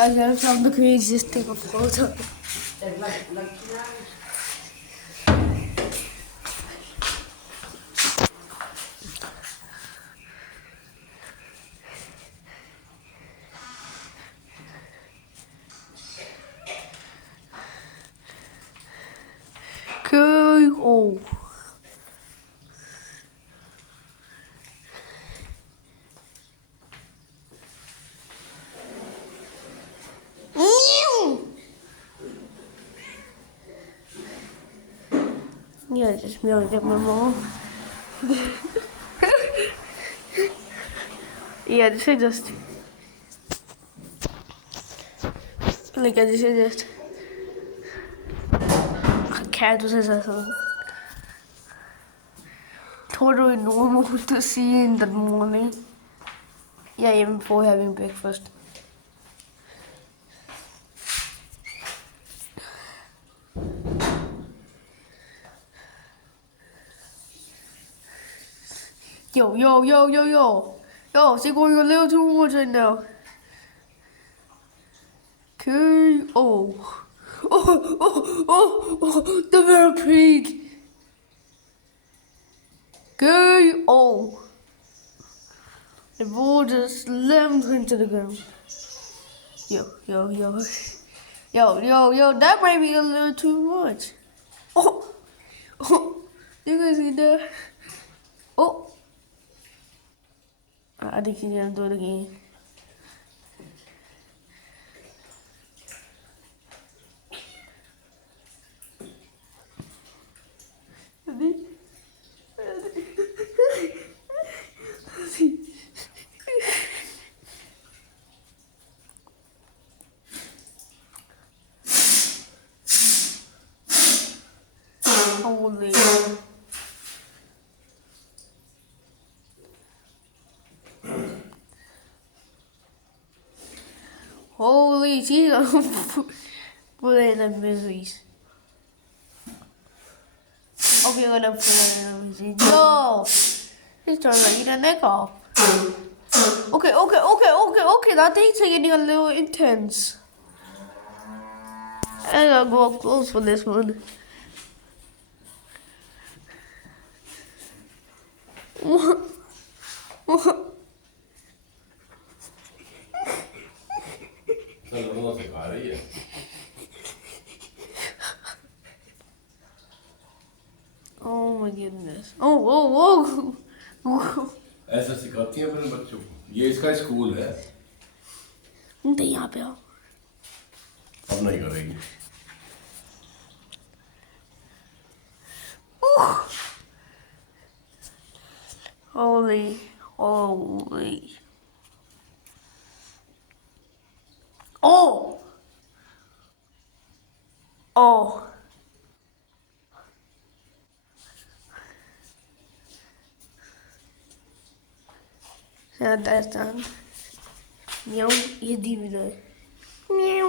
I learned from the craziest thing of all time. Oh. Yeah, just meowed at my mom. Yeah, this is just like this is just a cat was a totally normal to see in the morning. Yeah, even before having breakfast. Yo, yo, yo, yo, yo. Yo, is it going a little too much right now? Okay. Oh. Oh, the very pig. Okay. Oh. The ball just slammed into the ground. Yo, yo, yo. Yo, yo, yo, that might be a little too much. Oh. Oh. You guys see that? Oh. I think she's gonna do it again. Holy. Holy, she's gonna put it in the miseries. Okay, we're gonna put it in the miseries. No! He's trying to eat a neck off. Okay. That thing's getting a little intense. I gotta go up close for this one. Oh my goodness. Oh, whoa, whoa. ऐसा सिखाती हैं अपने बच्चों को ये इसका school है तो यहाँ पे आओ अब नहीं करेगी Holy. Oh. Ja, that's done. Meow, je die weer. Meow.